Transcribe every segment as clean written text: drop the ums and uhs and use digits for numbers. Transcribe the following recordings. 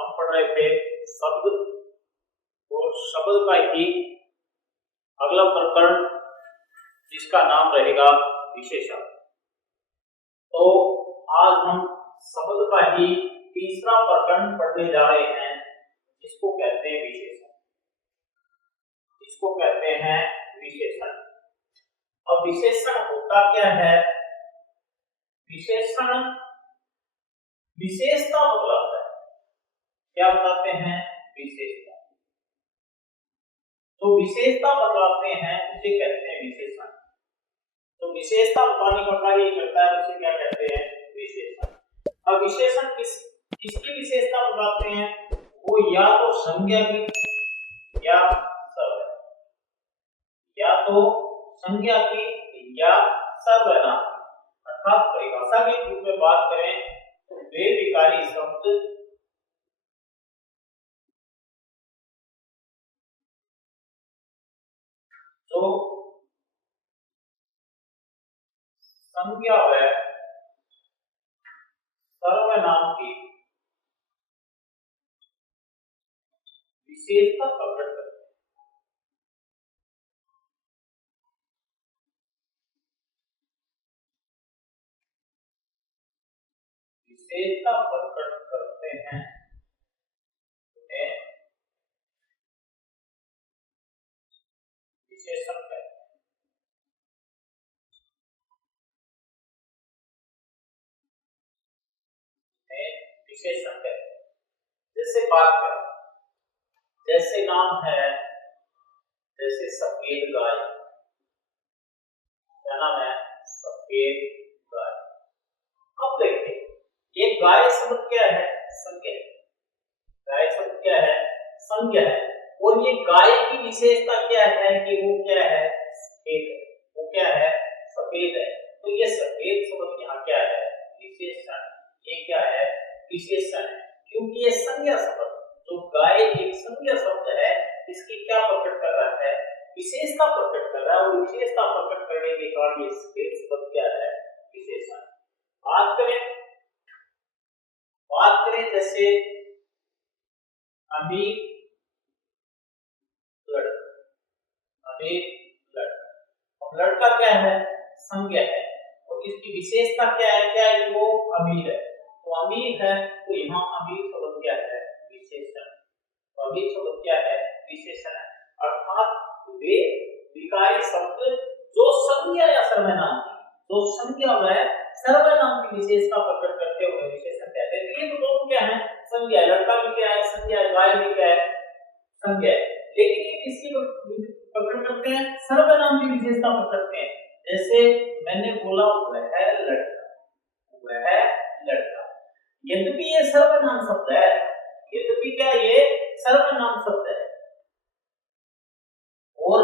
हम पढ़ रहे थे शब्द और शब्द का ही अगला प्रकरण जिसका नाम रहेगा विशेषण। तो आज हम शब्द का ही तीसरा प्रकरण पढ़ने जा रहे हैं जिसको कहते हैं विशेषण। इसको कहते हैं विशेषण। अब विशेषण होता क्या है? विशेषण विशेषता बतलाता है। क्या बताते हैं? विशेषता। तो विशेषता बतलाते हैं उसे कहते हैं विशेषण। तो विशेषता बताने का कार्य करता है उसे क्या कहते हैं? विशेषण। अब विशेषण किसकी विशेषता बताते हैं? वो या तो संज्ञा की या सर्वनाम, या तो संज्ञा की या सर्वनाम। अर्थात परिभाषा के रूप में बात करें तो वे विकारी शब्द जो संज्ञा व सर्वनाम की विशेषता प्रकट करते हैं। विशेषता प्रकट करते हैं उन्हें विशेषण कहते हैं। विशेषण कहते हैं। जैसे बात करें, जैसे नाम है, जैसे सफेद गाय। क्या नाम है? सफेद गाय। अब देखिए, ये गाय शब्द क्या है? संज्ञा। गाय शब्द क्या है? संज्ञा है। और ये गाय की विशेषता क्या है कि वो क्या है? सफेद है। वो क्या है? सफेद है। तो ये सफेद शब्द यहाँ क्या है? विशेषण। ये क्या है? विशेषण है। क्योंकि ये संज्ञा शब्द, जो गाय एक संज्ञा शब्द है, इसकी क्या प्रकट कर रहा है? विशेषता प्रकट कर रहा है। और विशेषता प्रकट करने के कारण ये सफेद शब्द क्या है? विशेषण। बात करें जैसे अमीर लड़का। अमीर लड़का। अब लड़का क्या है? संज्ञा है। और इसकी विशेषता क्या है? क्या है? वो अमीर है। तो अमीर है तो यहाँ अमीर शब्द क्या है? विशेषण। तो अमीर शब्द क्या है? विशेषण है। अर्थात वे विकारी शब्द जो संज्ञा या सर्वनाम की, जो संज्ञा व सर्वनाम की विशेषता प्रकट करते हुए विशेषण कहते हैं। ये तो दोनों क्या है? संज्ञा। लड़का भी क्या है? संज्ञा। गाय भी क्या है? संज्ञा। लेकिन ये किसकी प्रकट करते हैं? सर्वनाम की विशेषता प्रकट करते हैं। जैसे मैंने बोला वह लड़का, वह लड़का। यद्यपि ये सर्वनाम शब्द है, यद्यपि क्या ये सर्वनाम शब्द है और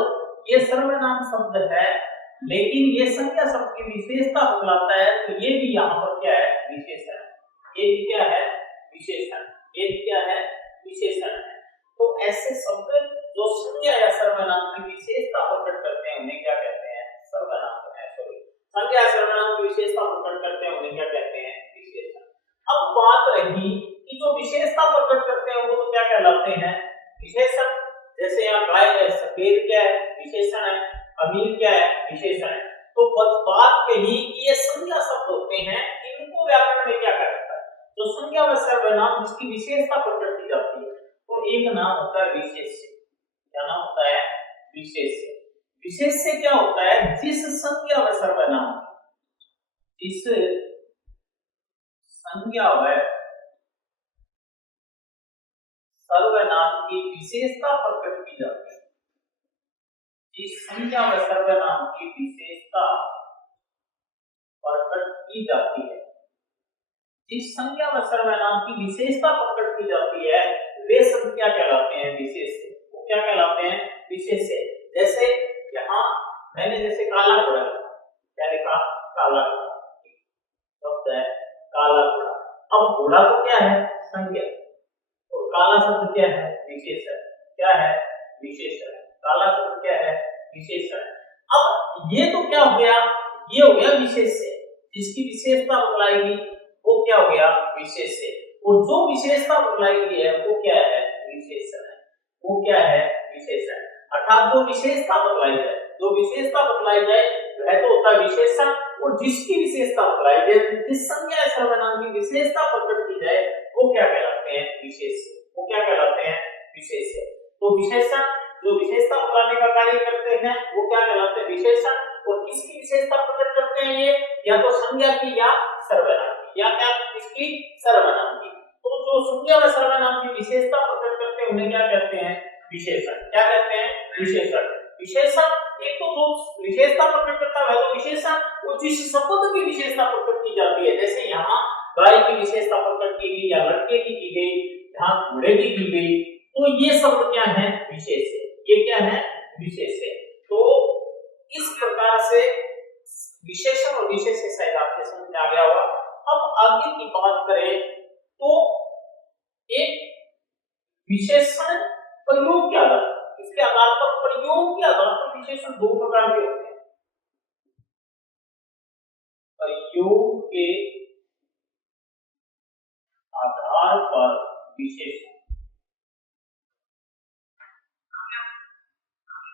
ये सर्वनाम शब्द है, लेकिन ये संज्ञा शब्द की विशेषता बतलाता है। तो ये भी यहाँ पर क्या है? विशेषण। ये भी क्या है? विशेषण। ये भी क्या है? विशेषण है। तो ऐसे शब्द जो संज्ञा या सर्वनाम की विशेषता प्रकट करते हैं उन्हें क्या कहते हैं? सर्वनाम कहते हैं। सॉरी, संज्ञा या सर्वनाम की विशेषता प्रकट करते हैं उन्हें क्या कहते हैं? विशेषण। अब बात रही कि जो विशेषता प्रकट करते हैं वो तो क्या कहलाते हैं? विशेषण। जैसे यहाँ गाय है, सफेद क्या है? विशेषण है। अमीर क्या है? विशेषण है। तो बात कही कि ये संज्ञा शब्द होते हैं, इनको व्याकरण में क्या कहा जाता है? जो संज्ञा व सर्वनाम जिसकी विशेषता प्रकट की जाती है, तो एक नाम होता है विशेष्य। क्या नाम होता है? विशेष्य। विशेष्य क्या होता है? जिस संज्ञा व सर्वनाम, जिस संज्ञा व सर्वनाम की विशेषता प्रकट की जाती है, जिस संज्ञा व सर्वनाम की विशेषता प्रकट की जाती है, जिस संज्ञा व सर्वनाम की विशेषता प्रकट की जाती है, वे शब्द क्या कहलाते हैं? विशेष्य। वो क्या कहलाते हैं? विशेष्य। जैसे यहाँ मैंने जैसे काला घोड़ा, क्या लिखा? काला शब्द है, काला घोड़ा। अब घोड़ा तो क्या है? संज्ञा। और काला शब्द क्या है? विशेषण। क्या है? विशेषण। काला शब्द क्या है? विशेषण। अब ये तो क्या हो गया? ये हो गया विशेष्य। जिसकी विशेषता बतलाएगी वो क्या हो गया? विशेष्य। और जो विशेषता बतलाई गई है वो क्या है, विशेषण है। वो क्या है, विशेषण। अर्थात जो विशेषता बतलाई जाए, जो विशेषता बतलाई जाए वह तो होता है विशेषण, और जिसकी विशेषता बतलाई जाए, जिस संज्ञा या सर्वनाम की विशेषता प्रकट की जाए वो क्या कहलाते हैं, विशेष्य। वो क्या कहलाते हैं, विशेष्य। तो विशेषण जो विशेषता बतलाने का कार्य करते हैं वो क्या कहलाते हैं, विशेषण। और किसकी विशेषता प्रकट करते हैं ये, या तो संज्ञा की या सर्वनाम की, या क्या किसकी, सर्वनाम की। तो जो संज्ञा व सर्वनाम की विशेषता प्रकट करते हैं उन्हें क्या कहते हैं, विशेषण। क्या कहते हैं, विशेषण। विशेषण एक तो जो विशेषता प्रकट करता है तो विशेषण, और जिस शब्द की विशेषता प्रकट की जाती है, जैसे यहाँ गाय की विशेषता प्रकट की गई या लड़के की गई, यहाँ घोड़े की गई, तो ये शब्द क्या है, विशेष्य। ये क्या है, विशेष्य। तो इस प्रकार से विशेषण और विशेष्य शायद आपके समझ में आ गया होगा। अब आगे की बात करें तो एक विशेषण प्रयोग के आधार पर, इसके आधार पर, प्रयोग के आधार पर विशेषण दो प्रकार के होते हैं। प्रयोग के आधार पर विशेषण,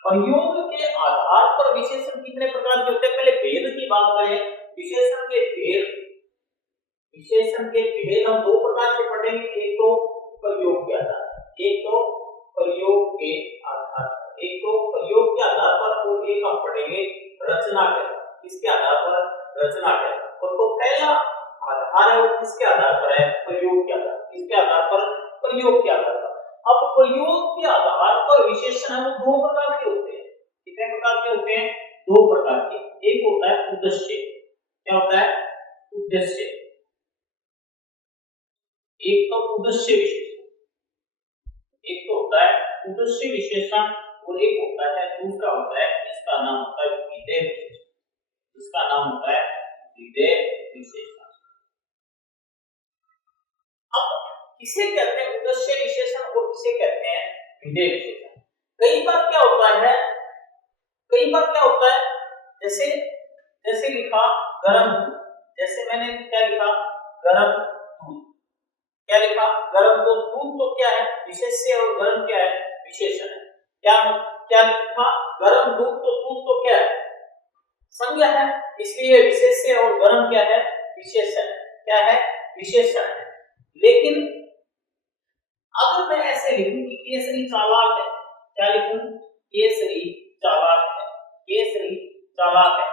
प्रयोग के आधार पर विशेषण कितने प्रकार के होते हैं। पहले भेद की बात करें, विशेषण के भेद, विशेषण के भेद हम दो प्रकार से पढ़ेंगे, एक तो प्रयोग के आधार, एक तो प्रयोग के आधार, एक तो प्रयोग के आधार पर, और एक हम पढ़ेंगे रचना के आधार। किसके आधार पर, रचना के आधार पर। तो पहला आधार है वो किसके आधार पर है, प्रयोग के आधार। किसके आधार पर, प्रयोग के आधार पर। अब प्रयोग के आधार पर विशेषण है वो दो प्रकार के होते हैं। कितने प्रकार के होते हैं, दो प्रकार के। एक होता है उद्देश्य, क्या होता है, उद्देश्य। एक तो उद्देश्य विशेषण, एक तो होता है उद्देश्य विशेषण, और एक होता है, दूसरा होता है, इसका नाम होता है विधेय विशेषण। इसका नाम होता है विधेय विशेषण। अब किसे कहते हैं उद्देश्य विशेषण और किसे कहते हैं विधेय विशेषण। कई बार क्या होता है, कई बार क्या होता है, जैसे जैसे लिखा गरम दूध, जैसे मैंने क्या लिखा, गरम दूध। क्या लिखा, गरम दूध। दूध तो क्या है, विशेष्य, और गरम क्या है, विशेषण है। क्या क्या लिखा, गरम दूध। तो दूध तो क्या है, संज्ञा है, इसलिए विशेष्य, और गरम क्या है, विशेषण। क्या है, विशेषण है। लेकिन अगर मैं ऐसे लिखूं कि केसरी चालाक है, क्या लिखूं, केसरी चालाक है, केसरी चालाक है।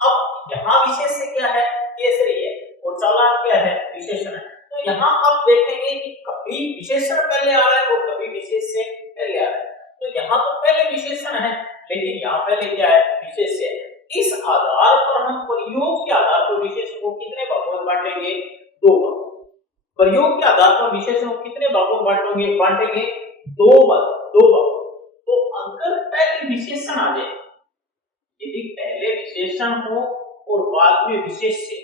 अब यहाँ विशेष्य क्या है, केसरी है, और चालाक क्या है, विशेषण है। तो यहाँ आप देखेंगे कि कभी विशेषण पहले आ रहा है और कभी विशेष्य पहले आ रहा है। तो यहाँ तो पहले विशेषण है, लेकिन यहाँ पहले क्या है, विशेष्य है। इस आधार पर हम प्रयोग के आधार पर विशेषण को कितने भागों में बांटेंगे, दो भागों। प्रयोग के आधार पर विशेषण को कितने भागों में बांटेंगे, बांटेंगे दो भाग। तो अगर पहले विशेषण आ जाए, यदि पहले विशेषण हो और बाद में विशेष्य,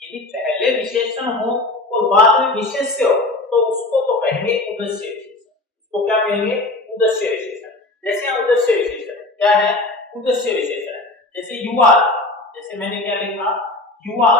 यदि पहले विशेषण हो और बाद में विशेष्य हो, तो उसको तो कहेंगे उद्देश्य विशेषण। उसको क्या कहेंगे, उद्देश्य विशेषण। जैसे यहाँ उद्देश्य विशेषण क्या है, उद्देश्य विशेषण है। जैसे युवा, जैसे मैंने क्या लिखा, युवा।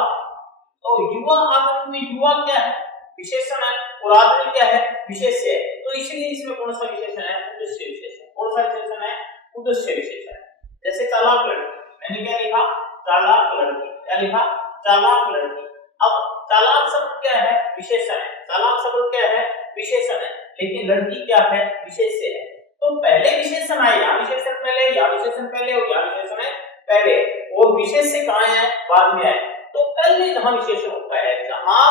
तो युवा आदमी में युवा क्या है, विशेषण है, और आदमी क्या है, विशेष्य है। तो इसलिए इसमें कौन सा विशेषण है, उद्देश्य विशेषण। कौन सा विशेषण है, उद्देश्य विशेषण। जैसे चालाक लड़की, मैंने क्या लिखा, चालाक लड़की। क्या लिखा, चालाक लड़की। अब चालाक शब्द क्या है, विशेषण है। चालाक शब्द क्या है, विशेषण है, लेकिन लड़की क्या है, विशेष्य है। तो पहले विशेषण आए, यहाँ विशेषण पहले, यहाँ विशेषण पहले, और यहाँ विशेषण है पहले, और विशेष्य कहाँ है, बाद में आए। तो पहले जहां विशेषण होता है, जहां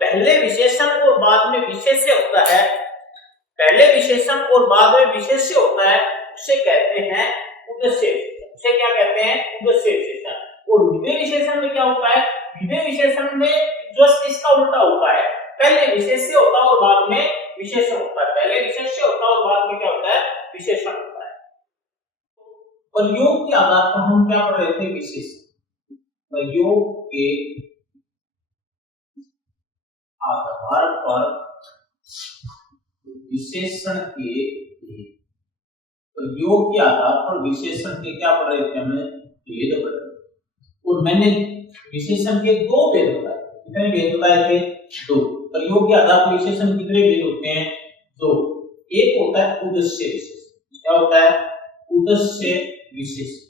पहले विशेषण और बाद में विशेष्य होता है, पहले विशेषण और बाद में विशेष्य होता है, उसे कहते हैं उद्देश्य विशेषण। उसे क्या कहते हैं, उद्देश्य विशेषण। और विधेय विशेषण में क्या होता है, विधेय विशेषण में जो इसका उल्टा होता है, पहले विशेष्य होता है और बाद में विशेषण होता है। पहले विशेष्य होता है और बाद में क्या होता है, विशेषण होता है। प्रयोग के आधार पर हम क्या पढ़ रहे थे, विशेषण। प्रयोग के आधार पर विशेषण के, प्रयोग के आधार पर विशेषण के क्या पढ़ रहे थे, हमें भेद पढ़ रहे थे। और मैंने विशेषण के दो भेद बताए। कितने भेद बताए थे, दो। प्रयोग के आधार पर विशेषण कितने भेद होते हैं? दो। एक होता है उद्देश्य विशेषण। क्या होता है? उद्देश्य विशेषण।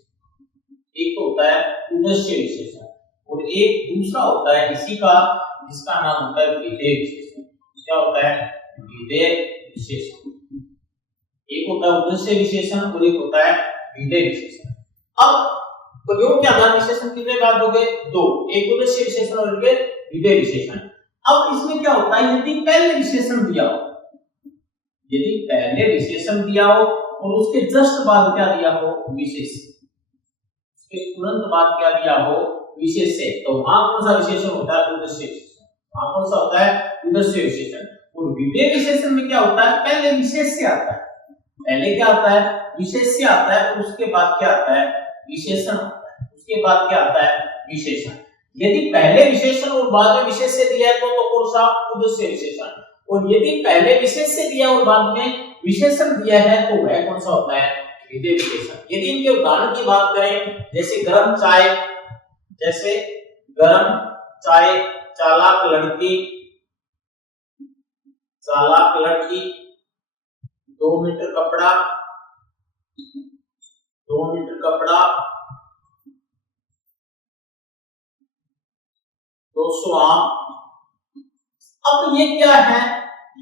एक होता है उद्देश्य विशेषण और एक दूसरा होता है इसी का, जिसका नाम होता है विधेय विशेषण। क्या होता है? विधेय विशेषण। एक होता है उद्देश्य विशेषण और एक होता है विधेय विशेषण। अब प्रयोग के आधार विशेषण कितने बात हो गए? दो। एक उद्देश्य विशेषण और एक विधेय विशेषण। अब इसमें क्या होता है? यदि पहले विशेषण दिया हो, यदि पहले विशेषण दिया हो और उसके जस्ट बाद क्या दिया हो? विशेष। उसके तुरंत बाद क्या दिया हो? विशेष से, तो वहां कौन सा विशेषण होता है? उद्देश्य विशेषण। वहां कौन सा होता है? उद्देश्य विशेषण। और विधेय विशेषण में क्या होता है? पहले विशेष से आता है। पहले क्या आता है? विशेष से आता है और उसके बाद क्या आता है? विशेषण आता है। उसके बाद क्या आता है? विशेषण। यदि पहले विशेषण और बाद में विशेष से दिया है तो कौन सा? उद्देश्य विशेषण। और यदि पहले विशेष से दिया और बाद में विशेषण दिया है तो वह कौन सा होता है? विधेय विशेषण। यदि इनके उदाहरण की बात करें, जैसे गर्म चाय, जैसे गर्म चाय, चालाक लड़की, चालाक लड़की, 2 मीटर कपड़ा, 2 मीटर कपड़ा, 200 आम। अब ये क्या है?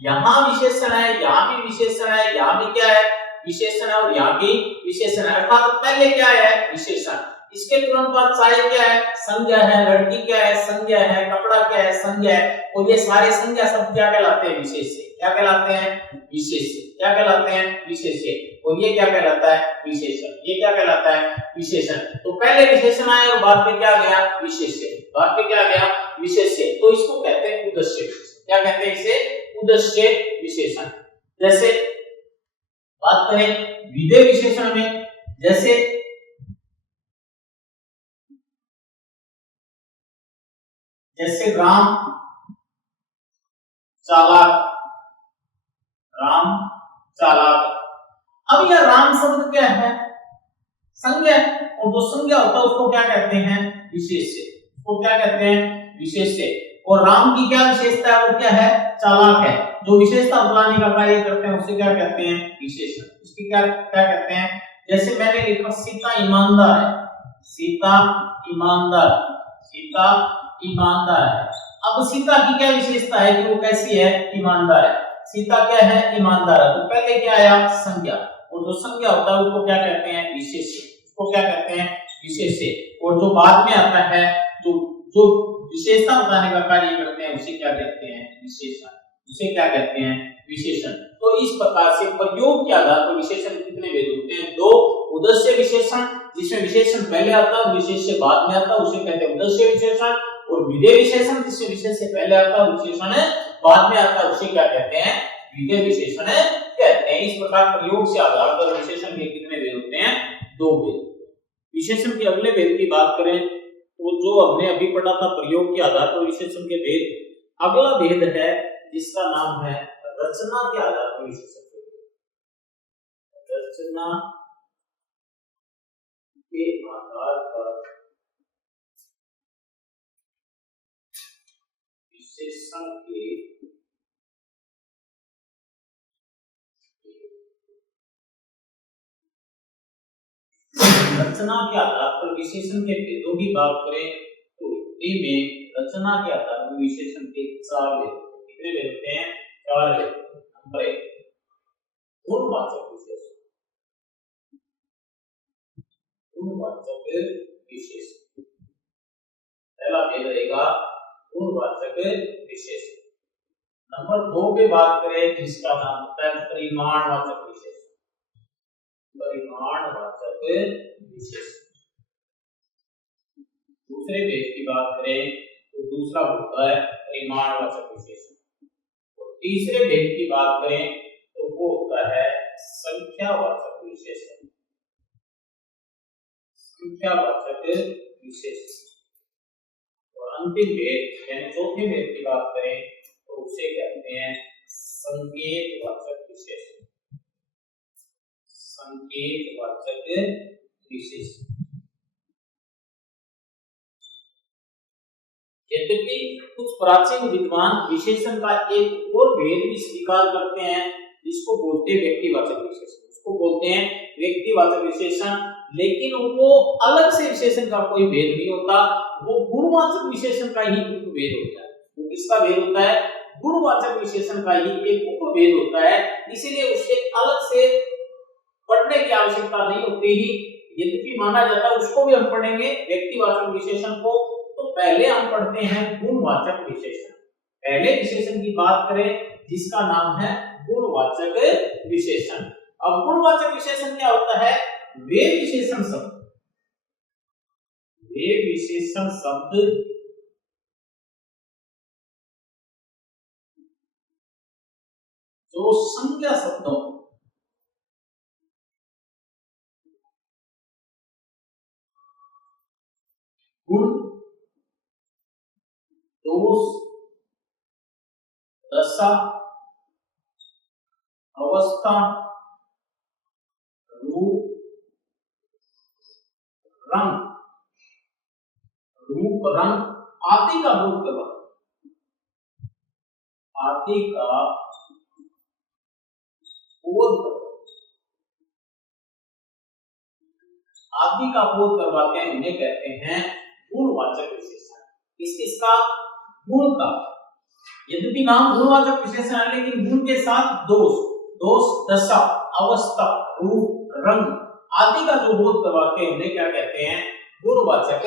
यहां विशेषण है, यहां भी विशेषण है, यहां भी क्या है? विशेषण है और यहां भी विशेषण है। अर्थात पहले क्या है? विशेषण। इसके तुरंत बाद चाय क्या है? संज्ञा है। लड़की क्या है? संज्ञा है। कपड़ा क्या है? संज्ञा है। और ये सारे संज्ञा शब्द क्या कहलाते हैं? विशेष से। क्या कहलाते हैं? विशेष से। क्या कहलाते हैं? विशेष से। और ये क्या कहलाता है? विशेषण। ये क्या कहलाता है? विशेषण। तो पहले विशेषण आया और बाद में क्या गया? विशेष से। बाद में क्या गया? विशेष से। तो इसको कहते हैं उद्देश्य विशेषण। क्या कहते हैं इसे? उद्देश्य विशेषण। जैसे बात करें विधेय विशेषण में, जैसे राम चालाक, राम चालाक। अब यह राम शब्द क्या है? संज्ञा है। और जो संज्ञा होता है उसको क्या कहते हैं? विशेष से। उसको क्या कहते हैं? विशेष से। और राम की क्या विशेषता है? वो क्या है? चालाक है। जो विशेषता बताने का कार्य करते हैं उसे क्या कहते हैं? विशेषण। उसकी क्या क्या कहते हैं? जैसे मैंने लिखा सीता ईमानदार है, सीता ईमानदार, सीता ईमानदार है। अब सीता की क्या विशेषता है कि वो कैसी है? ईमानदार है। सीता क्या है? ईमानदार है। तो पहले क्या आया? संज्ञा। और जो संज्ञा होता है उसको क्या कहते हैं? विशेष से। उसको क्या कहते हैं? विशेष से। और जो बाद में आता है, जो जो विशेषता बताने का कार्य करते हैं उसे क्या कहते हैं? विशेषण। उसे क्या कहते हैं? विशेषण। तो इस प्रकार से प्रयोग के आधार पर विशेषण कितने भेद होते हैं? दो। उद्देश्य विशेषण, जिसमें विशेषण पहले आता है और विशेष से बाद में आता है, उसे कहते हैं उद्देश्य विशेषण। और विधेय विशेषण, जिसमें विशेष से पहले आता है, विशेषण बाद में आता है, उसे क्या कहते हैं? विधेय विशेषण कहते हैं। इस प्रकार प्रयोग से आधार पर विशेषण के कितने भेद होते हैं? दो भेद। विशेषण के अगले भेद की बात करें तो जो हमने अभी पढ़ा था प्रयोग के आधार पर विशेषण के भेद, अगला भेद है जिसका नाम है रचना के आधार पर विशेषण के भेद। रचना के आधार पर विशेषण के रचना के आधार पर विशेषण के भेदों की बात करें तो इनमें रचना के आधार पर विशेषण के 4 भेद। कितने भेद होते हैं? 4 भेद। नंबर 1 गुणवाचक विशेषण। गुणवाचक विशेषण पहला भेद रहेगा, गुणवाचक विशेषण। नंबर 2 पे बात करें जिसका नाम होता है परिमाणवाचक विशेषण। परिमाणवाचक विशेषण। दूसरे भेद की बात करें तो दूसरा होता है परिमाणवाचक विशेषण। और तीसरे भेद की बात करें तो वो होता है संख्यावाचक विशेषण। संख्यावाचक विशेषण। और अंतिम भेद यानी चौथे भेद की बात करें तो उसे कहते हैं संकेतवाचक विशेषण। संकेतवाचक विशेषण। यद्यपि कुछ प्राचीन विद्वान विशेषण का एक और भेद भी स्वीकार करते हैं, जिसको बोलते हैं व्यक्तिवाचक विशेषण, उसको बोलते हैं व्यक्तिवाचक विशेषण। लेकिन वो अलग से विशेषण का कोई भेद नहीं होता, वो गुणवाचक विशेषण का ही उपभेद होता है। वो किसका भेद होता है? गुणवाचक विशेषण का ही एक उपभेद होता है, इसीलिए उसे अलग से पढ़ने की आवश्यकता नहीं होती ही। यद्यपि माना जाता है उसको भी हम पढ़ेंगे व्यक्तिवाचक विशेषण को, तो पहले हम पढ़ते हैं गुणवाचक विशेषण। पहले विशेषण की बात करें जिसका नाम है गुणवाचक विशेषण। अब गुणवाचक विशेषण क्या होता है? वे विशेषण शब्द जो संज्ञा शब्दों गुण, दोष, दशा, अवस्था, रूप, रंग आदि का बोध करवाते हैं, उन्हें कहते हैं गुणवाचक विशेषण। किसका? गुण का। यद्यपि नाम गुणवाचक विशेषण है, लेकिन गुण के साथ दोष, दशा, अवस्था, रूप, रंग आदि का जो बोध करवाते हैं उन्हें क्या कहते हैं? गुणवाचक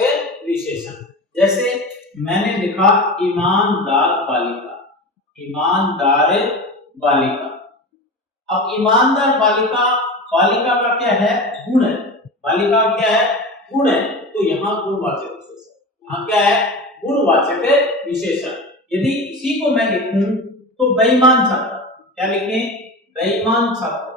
विशेषण। जैसे मैंने लिखा ईमानदार बालिका। अब ईमानदार बालिका का क्या है? गुण है। बालिका क्या है? गुण है। तो यहाँ गुणवाचक विशेषण, यहाँ क्या है? गुणवाचक विशेषण। यदि इसी को मैं लिखूं तो बेईमान छात्र, क्या लिखें? बेईमान छात्र।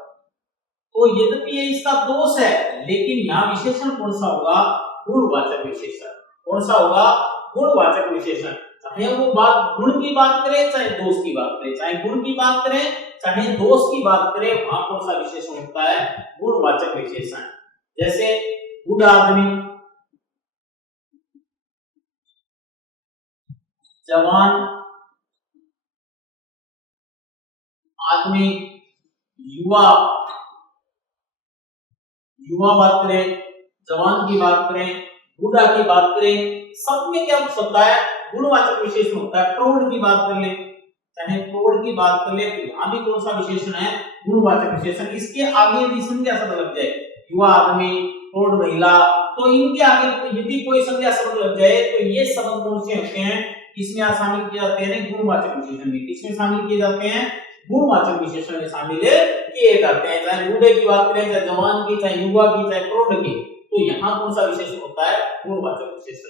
तो यद्यपि ये इसका दोष है, लेकिन यहाँ विशेषण कौन सा होगा? गुणवाचक विशेषण। कौन सा होगा? गुणवाचक विशेषण। चाहे वो बात गुण की बात करें, चाहे दोष की बात करें, चाहे गुण की बात करें, चाहे दोष की बात करें, वहां कौन सा विशेषण होता है? गुणवाचक विशेषण। जैसे गुड आदमी, जवान आदमी, युवा बात करें, जवान की बात करें, बूढ़ा की बात करें, सब में क्या होता है? गुणवाचक विशेषण होता है। प्रौढ़ की बात कर ले, चाहे प्रौढ़ की बात कर ले, तो यहाँ भी कौन सा विशेषण है? गुणवाचक विशेषण। इसके आगे यदि संज्ञा शब्द लग जाए, युवा आदमी, प्रौढ़ महिला, तो इनके आगे यदि कोई संज्ञा शब्द लग जाए तो ये शब्द कौन से होते हैं? इसमें शामिल किए जाते हैं गुणवाचक विशेषण में। किसमें शामिल किए जाते हैं? गुणवाचक विशेषण में शामिल किए जाते हैं। चाहे बूढ़े की बात करें, चाहे जवान की, चाहे युवा की, चाहे प्रौढ़ की, तो यहाँ कौन सा विशेषण होता है? गुणवाचक विशेषण।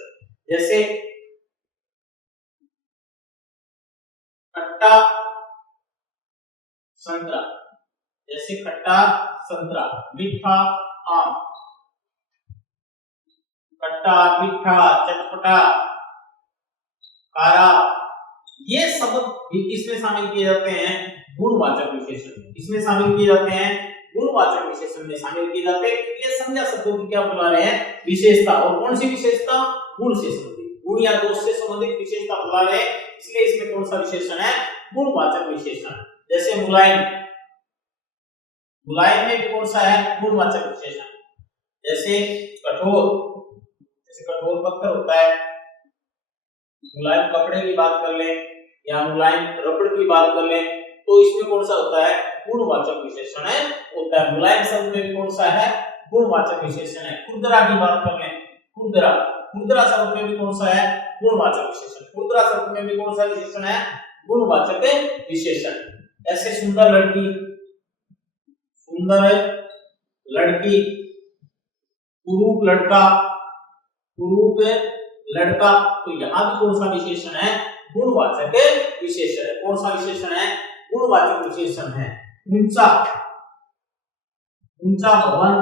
जैसे खट्टा संतरा, मीठा आम, खट्टा, मीठा, चटपटा, खारा, ये शब्द भी किसमें शामिल किए जाते हैं? गुणवाचक विशेषण में। किसमें शामिल किए जाते हैं? गुणवाचक विशेषण में शामिल किए जाते हैं। ये संज्ञा शब्दों की क्या बुला रहे हैं? विशेषता। और कौन सी विशेषता? गुण से संबंधित, गुण या दोष से संबंधित विशेषता बुला रहे हैं, इसलिए इसमें कौन सा विशेषण है? गुणवाचक विशेषण। जैसे मुलायम में भी कौन सा है? गुणवाचक विशेषण। जैसे कठोर पत्थर होता है, मुलायम कपड़े की बात कर ले या मुलायम रबड़ की बात कर ले, तो इसमें कौन सा होता है? गुणवाचक विशेषण है होता है। मुलायम शब्द में कौन सा है? गुणवाचक विशेषण है। खुरदरा की बात कर ले, खुरदरा शब्द में भी कौन सा है? गुणवाचक विशेषण। खुरदरा शब्द में भी कौन सा विशेषण है? गुणवाचक विशेषण। ऐसे सुंदर लड़की, कुरूप लड़का, तो यहाँ भी कौन सा विशेषण है? गुणवाचक विशेषण है। कौन सा विशेषण है? गुणवाचक विशेषण है। ऊंचा भवन,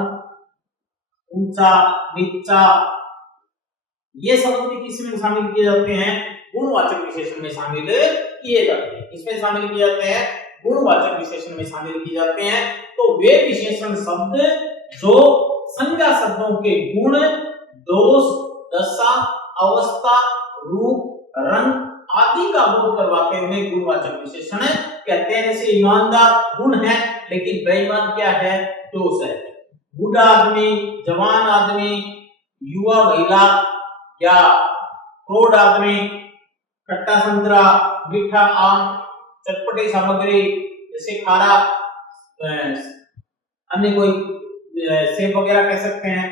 ऊंचा, नीचा, ये शब्द भी किसमें शामिल किए जाते हैं? गुणवाचक विशेषण में शामिल किए जाते हैं। किसमें शामिल किए जाते हैं? गुणवाचक विशेषण में शामिल किए जाते हैं। तो वे विशेषण शब्द जो संज्ञा शब्दों के गुण, दोष, दशा, अवस्था, रूप, रंग आदि का बोध करवाते हुए गुणवाचक विशेषण कहते हैं। जैसे ईमानदार गुण है, लेकिन बेईमान क्या है? दोष है। बूढ़ा आदमी, जवान आदमी, युवा महिला या प्रौढ़ आदमी, खट्टा संतरा, मीठा आम, चटपटी सामग्री जैसे खारा, अन्य कोई सेब वगैरह कह सकते हैं।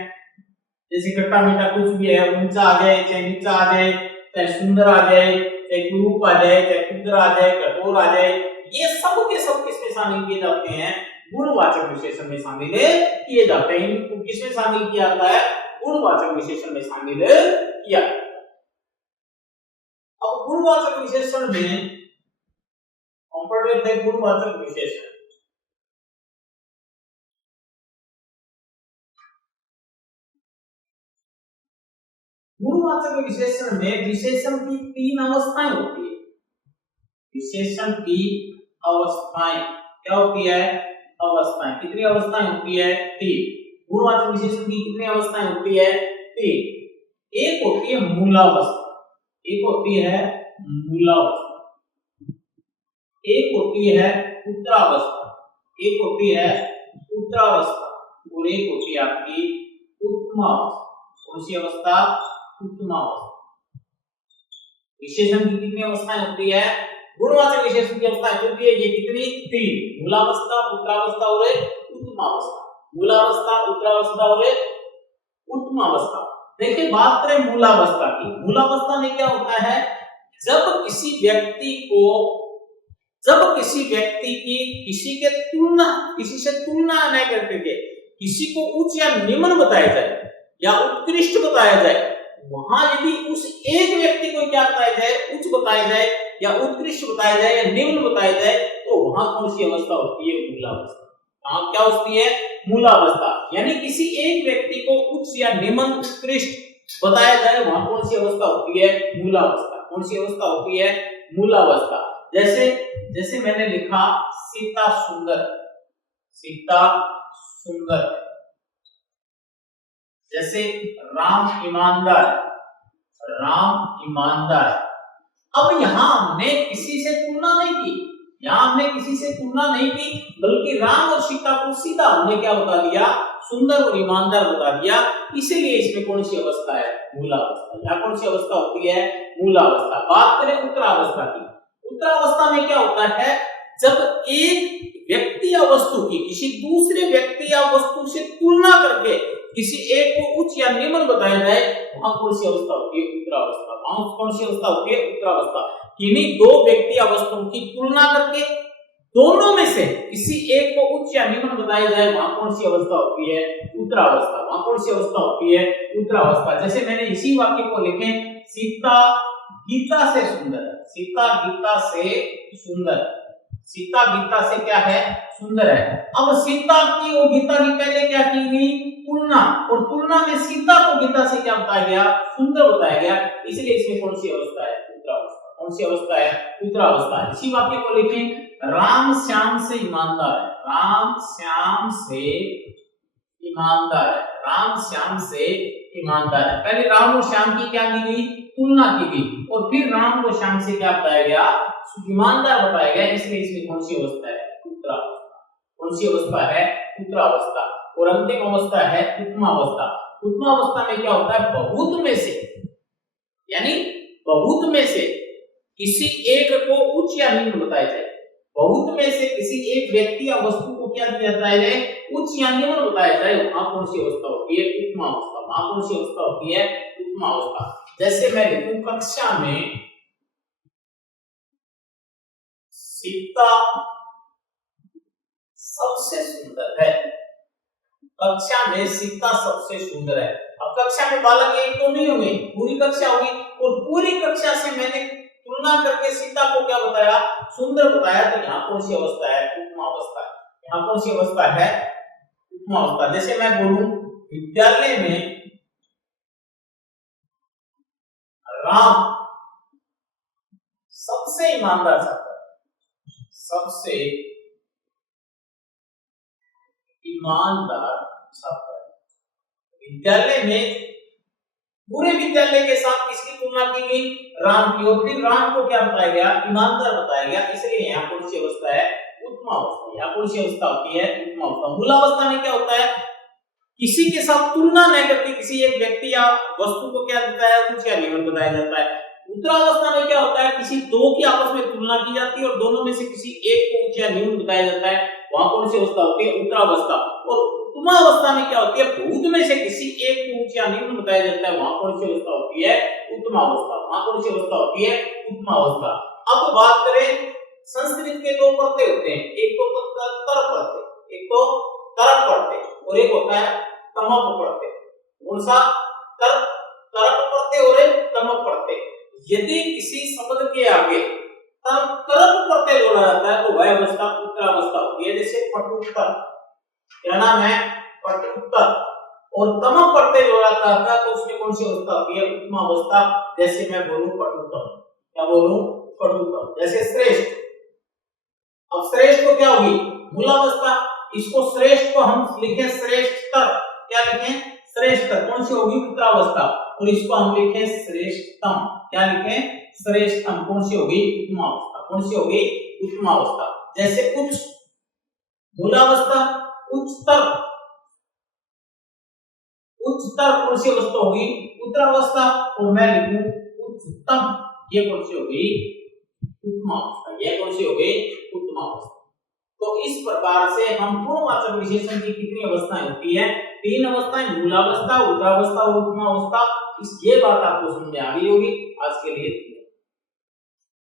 जैसे खट्टा मीठा कुछ भी है, ऊंचा आ जाए चाहे नीचा आ जाए, चाहे सुंदर आ जाए, चाहे कुरूप आ जाए, चाहे कुंदर आ जाए, कठोर आ जाए, ये सब के सब किसमें शामिल किए जाते हैं? गुणवाचक विशेषण में शामिल किए जाते हैं। इनको किसमें शामिल किया जाता है? गुणवाचक विशेषण में शामिल किया। अब गुणवाचक विशेषण में कंपेरेटिव है गुणवाचक विशेषण। गुणवाचक विशेषण में विशेषण की तीन अवस्थाएं होती है। विशेषण की अवस्थाएं क्या होती है? अवस्थाएं। कितनी अवस्थाएं होती है? तीन। गुणवाचक विशेषण की कितनी अवस्थाएं होती है? तीन। एक होती है मूलावस्था, एक होती है मूलावस्था, एक होती है उत्तरावस्था, एक होती है उत्तरावस्था और एक होती है आपकी उत्तमावस्था। कौन सी अवस्था? उत्तमावस्था। विशेषण की कितनी अवस्थाएं होती है? गुणवाचक विशेषण की अवस्थाएं होती है ये कितनी? तीन। मूलावस्था, उत्तरावस्था और उत्तमावस्था। मूलावस्था, उत्तरावस्था और उत्तमावस्था। देखिए बात करें मूलावस्था की। मूलावस्था में क्या होता है? जब किसी व्यक्ति की किसी से तुलना न करके किसी को उच्च या निम्न बताया जाए या उत्कृष्ट बताया जाए, वहां यदि उस एक व्यक्ति को क्या बताया जाए? उच्च बताया जाए या उत्कृष्ट बताया जाए या निम्न बताया जाए, तो वहां कौन सी अवस्था होती है? मूलावस्था। कहां क्या होती है? मूलावस्था। यानी किसी एक व्यक्ति को उच्च या निम्न उत्कृष्ट बताया जाए, वहां कौन सी अवस्था होती है? मूलावस्था। कौन सी अवस्था होती है? मूलावस्था। जैसे मैंने लिखा सीता सुंदर, सीता सुंदर। जैसे राम ईमानदार, राम ईमानदार। अब यहां हमने किसी से तुलना नहीं की, बल्कि राम और सीता को सीधा हमने क्या बता दिया? सुंदर और ईमानदार बता दिया। इसीलिए इसमें कौन सी अवस्था है? मूलावस्था। यहाँ कौन सी अवस्था होती है? मूलावस्था। बात करें उत्तरावस्था की। उत्तरावस्था में क्या होता है? जब एक व्यक्ति या वस्तु की किसी दूसरे व्यक्ति या वस्तु से तुलना करके किसी एक को उच्च या निम्न बताया जाए, वहां कौन सी अवस्था होती है? उत्तरावस्था। वहां कौन सी अवस्था होती है? उत्तरावस्था। किन्हीं दो व्यक्ति या वस्तुओं की तुलना करके दोनों में से किसी एक को उच्च या निम्न बताया जाए, वहां कौन सी अवस्था होती है? उत्तरावस्था। वहां कौन सी अवस्था होती है? उत्तरावस्था। जैसे मैंने इसी वाक्य को लिखे, सीता गीता से सुंदर है, सीता गीता से सुंदर, सीता गीता से क्या है? सुंदर है। अब सीता की और गीता की पहले क्या की गई? तुलना, और तुलना में सीता को गीता से क्या बताया गया? सुंदर बताया गया। इसलिए इसमें कौन सी अवस्था है? उत्तरावस्था। कौन सी अवस्था है? उत्तरावस्था। इसी वाक्य को लिखें, राम श्याम से ईमानदार है, राम श्याम से ईमानदार है, राम श्याम से ईमानदार है। पहले राम और श्याम की क्या की गई? तुलना की गई, और फिर राम को श्याम से क्या बताया गया? ईमानदार बताया गया। इसलिए इसमें कौन सी अवस्था है? उत्तरावस्था। कौन सी अवस्था है? उत्तरावस्था। और अंतिम अवस्था है उत्तमावस्था। उत्तमावस्था में क्या होता है? बहुत में से, यानी बहुत में से किसी एक को उच्च या निम्न बताया जाए। बहुत में से किसी एक व्यक्ति या वस्तु को क्या किया जाता है? उच्च या निम्न बताया जाए, वहां कौन सी अवस्था होती है? उत्तमावस्था। वहां कौन सी अवस्था होती है? उत्तमावस्था। जैसे मैं लिखूं, कक्षा में सीता सबसे सुंदर है, कक्षा में सीता सबसे सुंदर है। अब कक्षा में बालक एक तो नहीं होंगे, पूरी कक्षा होगी, और पूरी कक्षा से मैंने तुलना करके सीता को क्या बताया? सुंदर बताया। तो यहाँ कौन सी अवस्था है? उत्तमावस्था। यहाँ कौन सी अवस्था है? उत्तमावस्था। जैसे मैं बोलूं, विद्यालय में राम सबसे ईमानदार छात्र, सबसे ईमानदार छात्र। विद्यालय में पूरे विद्यालय के साथ किसकी तुलना की गई? राम की। और फिर राम को क्या बताया गया? ईमानदार बताया गया। इसलिए यहाँ कौन सी अवस्था है? उत्तमावस्था। यहाँ कौन सी अवस्था होती है? उत्तमावस्था। मूलावस्था में क्या होता है? किसी के साथ तुलना नहीं करके किसी एक व्यक्ति या वस्तु को क्या बताया? कुछ या नियमन बताया जाता है। उत्तरावस्था में क्या होता है? किसी दो की आपस में तुलना की जाती है और दोनों में से किसी एक को उच्च या निम्न बताया जाता है। वहां कौन सी अवस्था होती है? उत्तरावस्था। और उत्तमावस्था में क्या होती है? बहुत में से किसी एक को उच्च या निम्न बताया जाता है। वहां कौन सी अवस्था होती है? उत्तमावस्था। वहां कौन सी अवस्था होती है? उत्तमावस्था। अब बात करें, संस्कृत के दो प्रत्यय होते हैं, एक तो तरप प्रत्यय, एक तो तरप प्रत्यय और एक होता है तमप प्रत्यय। कौन सा? तरप प्रत्यय और एक तमप प्रत्यय। यदि किसी शब्द के आगे तरप प्रत्यय जोड़ा जाता है तो वह अवस्था उत्तरावस्था होती है। जैसे पटुत्तर, क्या नाम है? पटुत्तर। और तमप प्रत्यय जोड़ा जाता है तो उसमें कौन सी अवस्था होती है? उत्तमावस्था। जैसे मैं बोलूं पटुत्तम, क्या बोलूं? पटुत्तम। जैसे श्रेष्ठ, अब श्रेष्ठ को क्या होगी? मूलावस्था। इसको श्रेष्ठ को हम लिखें श्रेष्ठतर, क्या लिखें? श्रेष्ठतर। कौन सी होगी? उत्तरावस्था। और इसको हम लिखें श्रेष्ठतम, क्या लिखें? श्रेष्ठतम। कौन सी होगी? उत्तमावस्था। कौन सी होगी? उत्तमावस्था। जैसे उच्च, मूलावस्था। उच्चतर, उच्चतर कौन सी अवस्था होगी? उत्तरावस्था। और मैं लिखूं उच्चतम, ये कौन सी होगी? उत्तमावस्था। ये कौन सी होगी? उत्तमावस्था। तो इस प्रकार से हम गुणवाचक विशेषण की कितनी अवस्थाएं होती है? 3 अवस्थाएं, मूलावस्था, उत्तरावस्था और उत्तमावस्था। इस ये बात आपको समझ में आ गई होगी। आज के लिए